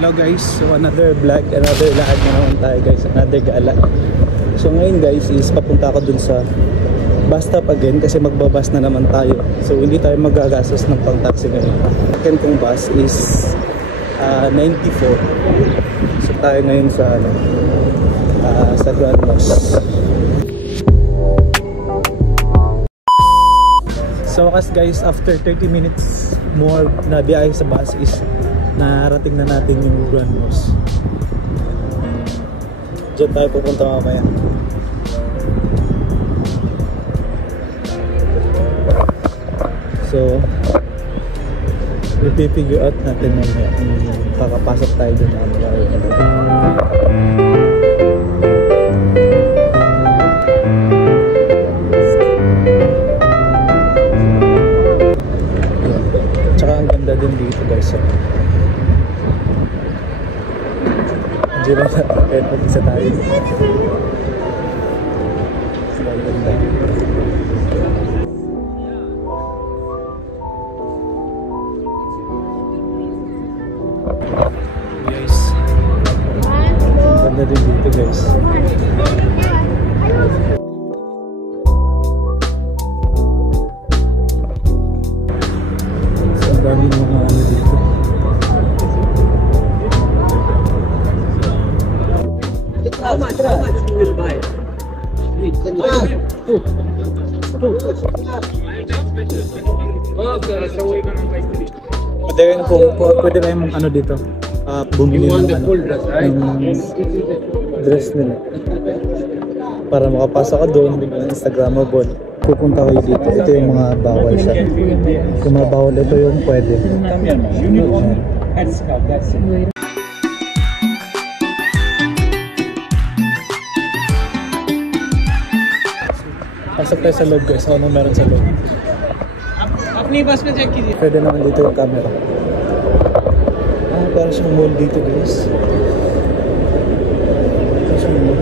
Hello guys, so another vlog, another lakad na naman tayo guys, another gala. So ngayon guys is papunta ako dun sa bus stop again kasi magbabas na naman tayo. So hindi tayo magagastos ng pang taxi ngayon. Second kong bus is 94. So tayo ngayon sa Grand Mosque. So wakas guys, after 30 minutes more na biyahe sa bus is narating na natin yung Grand Mosque. Diyan tayo pupunta mamaya. So ipipigure out natin mamaya kung kakapasok tayo dun mamaya. Tsaka ang ganda din dito guys. Hindi ba kahit mag-isa tayo? Ang ganda. Guys, ang ganda din dito guys. So, ang daming mga ano dito. How much you will buy? Pwede kayong ano dito, bumili ng dress nila para makapasok ka doon, Instagrammable. Pupunta kayo dito, ito yung mga bawal siya. Yung mga bawal, ito yung pwede. Pasok tayo sa loob guys, ano meron sa loob. Pwede naman dito yung camera. Parang siyang mall dito guys. Parang siyang mall.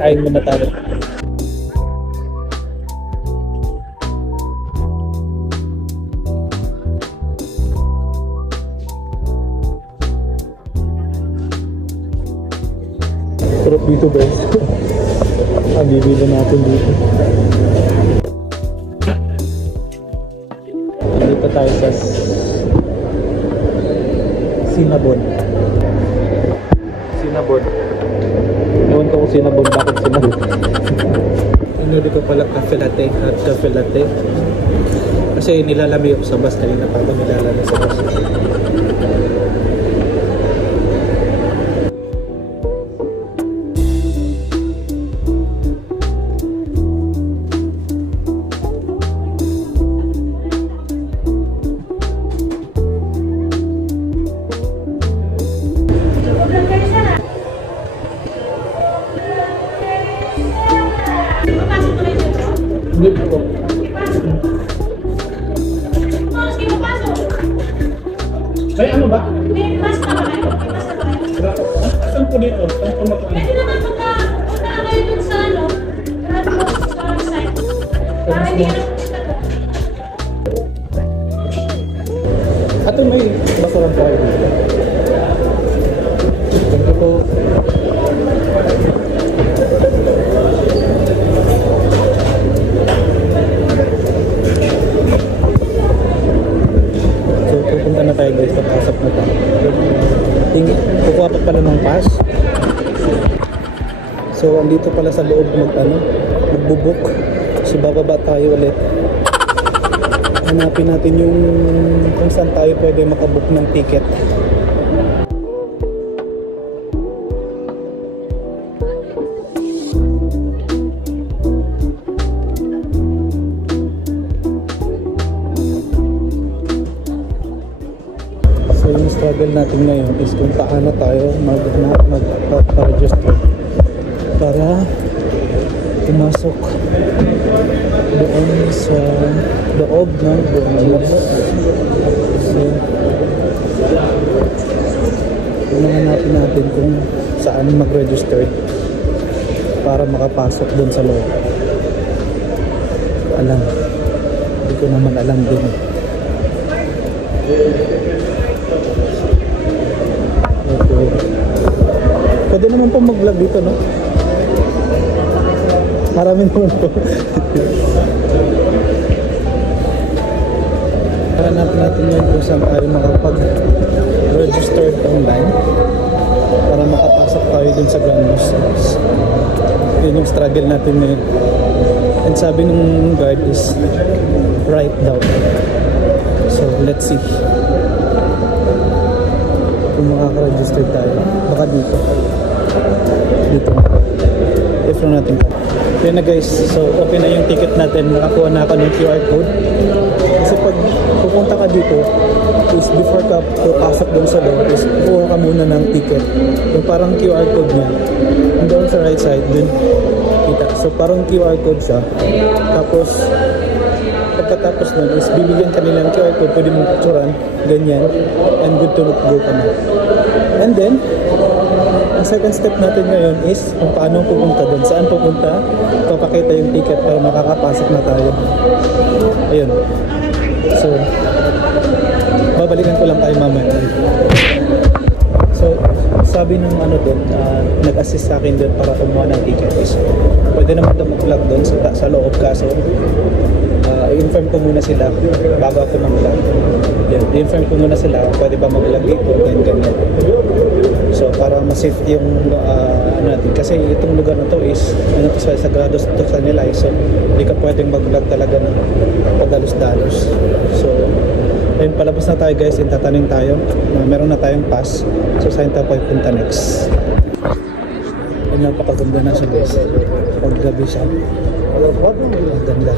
Kain muna tayo. Sarap dito guys. Ang bibili natin dito. Dito tayo sa Cinnabon. Ewan ko kung Cinnabon, bakit Cinnabon? Inuli ko pala cafe latte at cafe latte. Kasi nilalami ako sa bus kanina pa ako nilalami sa bus. Ay, ano ba? May pasta ba kayo? May pasta ba kayo? Saan po dito? Saan po matuloy? Pwede naman punta kayo dun sa ano, sa site. Para hindi ka napunta doon. Ato may masarap tayo dito. Ito po. So pupunta na tayo guys, papasok na tayo. Kukuha pa pala ng pass. So andito pala sa loob magbubuk. So bababa tayo ulit. Hanapin natin yung kung saan tayo pwede makabook ng ticket. So yung struggle natin ngayon is kung paano tayo mag-register para pumasok doon sa loob ng Grand Mosque. So kung saan mag-register para makapasok doon sa loob. Hindi ko naman alam din. Okay. Pwede naman po mag-vlog dito, no? Marami naman po. Hanap natin yun kung saan tayo makapag-register online para makapasok tayo dun sa Grand Mosque. Yun yung struggle natin ngayon. And sabi nung guard is right daw. So let's see kung makaka-register tayo. Baka dito. If natin. Yun na guys, so okay na yung ticket natin. Nakakuha na ako ng QR code. Kasi pag pupunta ka dito is before ka papasok doon sa door is kuha ka muna ng ticket. Yung parang QR code niya. And doon sa right side dun kita. So parang QR code siya. Tapos pagkatapos nun is bibigyan ka nila ng QR code, pwede mong picturean, ganyan, and good to go ka na. And then ang second step natin ngayon is kung paano pupunta doon. Saan pupunta? Papakita yung ticket para makakapasok na tayo. Ayun. So, babalikan ko lang tayo mamaya. So, sabi ng doon, nag-assist sa akin doon para kumuha ng ticket is pwede naman doon mag-vlog doon sa loob, kaso i-inform ko muna sila bago ako mag-vlog. I-inform ko muna sila pwede ba mag-vlog dito, ganyan. So para ma-safe yung natin kasi itong lugar na to is sagrado to sa nila, so hindi ka pwedeng mag-vlog talaga ng padalos-dalos. So ayun, palabas na tayo guys, tatanim tayo, meron na tayong pass, so saan tayo punta next. Ayun, napakaganda na siya guys, pag gabi siya, ang ganda.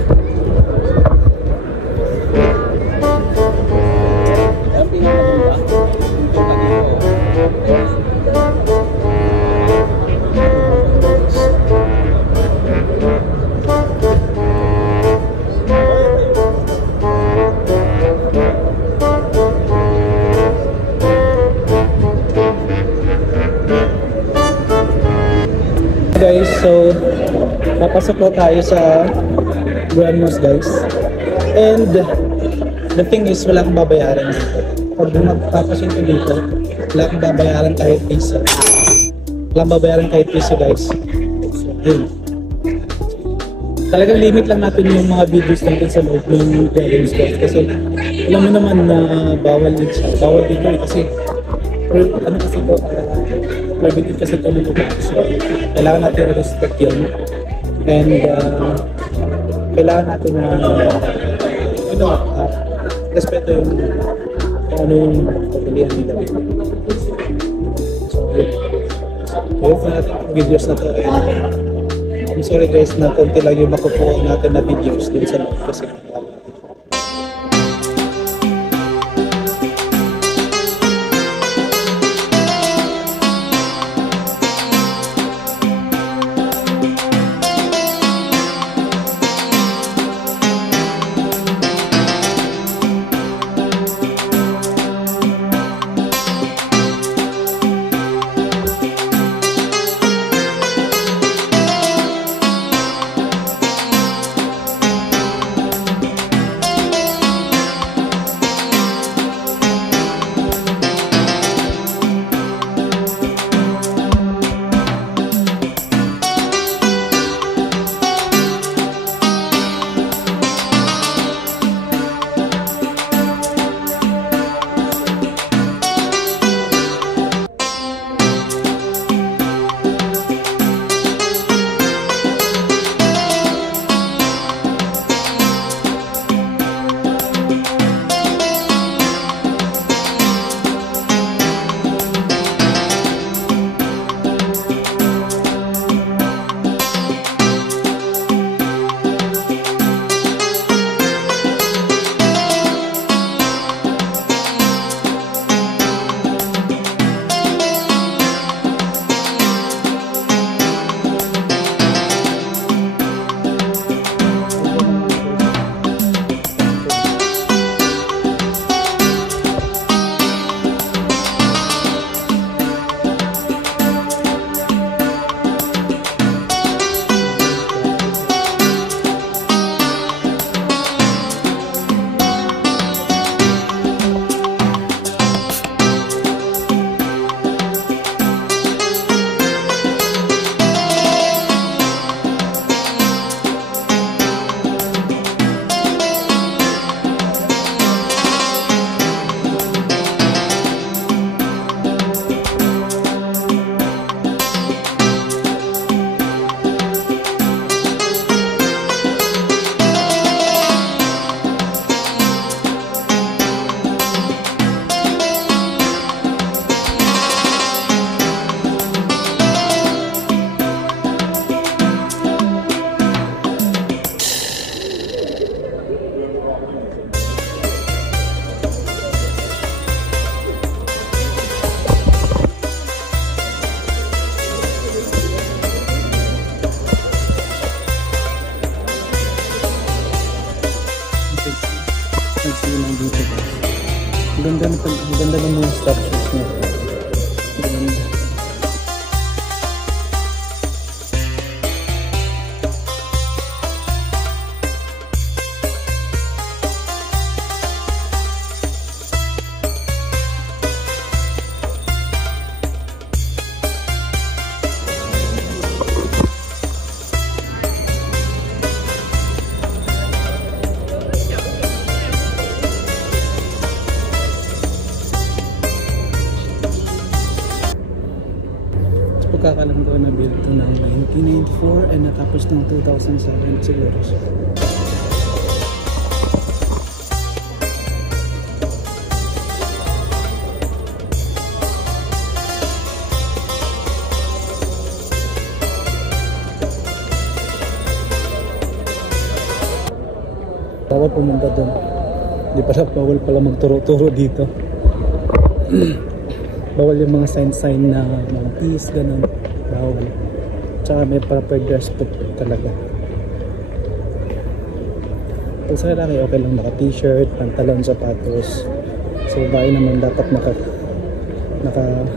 Guys, so papasok na tayo sa Grand Mosque guys, and the thing is wala kang babayaran. Pag magpapasok ko dito, wala kang babayaran kahit piso. Wala kang babayaran kahit piso guys. Yun. Talagang limit lang natin yung mga videos natin sa loob ng Grand Mosque kasi alam mo naman na bawal din siya. Bawal dito kasi kasi ito prohibited kasi ito ng lugar. So, kailangan natin respect yun. And kailangan natin na respeto yung kung ano yung pagpilihan nila. So, yun na natin yung videos na ito. I'm sorry guys na konti lang yung makukuha natin na videos din sa loob kasi Ang ganda ng mga structures niya. Ganda. Pagkakalam ko na build to ng 1994 and natapos ng 2007 siguro. Bawal pumunta doon. Bawal pala magturo-turo dito. Bawal yung mga sign na mga peace, ganun. Bawal. Tsaka may proper dress code talaga. Pag sa lalaki, okay lang naka t-shirt, pantalon, sapatos. So bahay naman dapat nakabayo.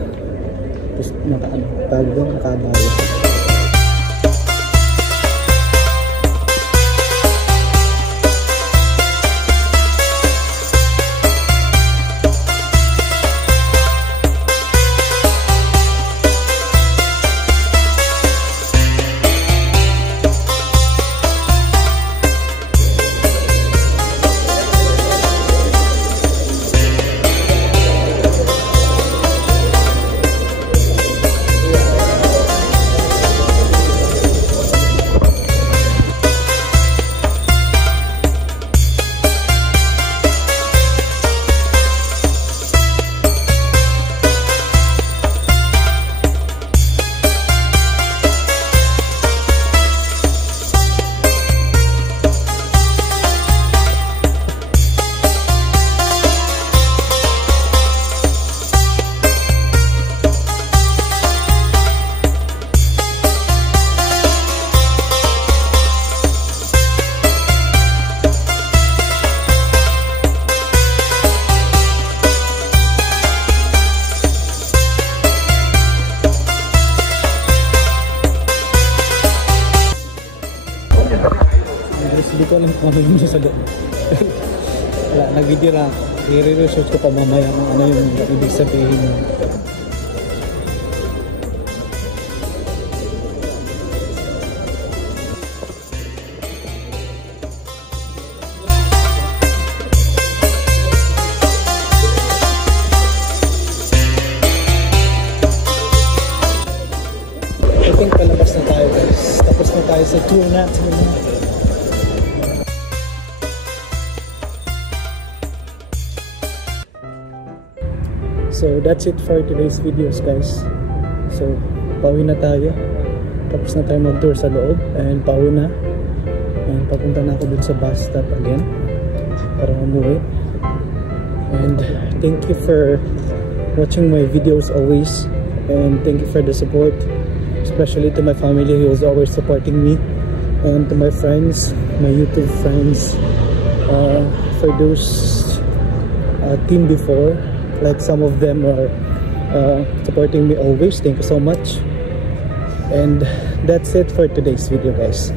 Hindi ko alam kung ano yung sa loob. Wala, nag-video lang. I-research ko pa mamaya kung ano yung ibig sabihin. I think palabas na tayo guys. Tapos na tayo sa tour natin. So that's it for today's videos guys. So pauwi na tayo. Tapos na tayo mag-tour sa loob. And pauwi na. And papunta na ako dun sa bus stop again. Para umuwi. And thank you for watching my videos always. And thank you for the support. Especially to my family who is always supporting me. And to my friends, my YouTube friends. For those team before. Like some of them are supporting me always. Thank you so much. And that's it for today's video guys.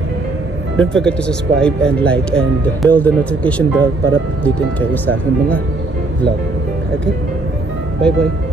Don't forget to subscribe and like and bell the notification bell para updated kayo sa aking mga vlog. Okay? Bye bye.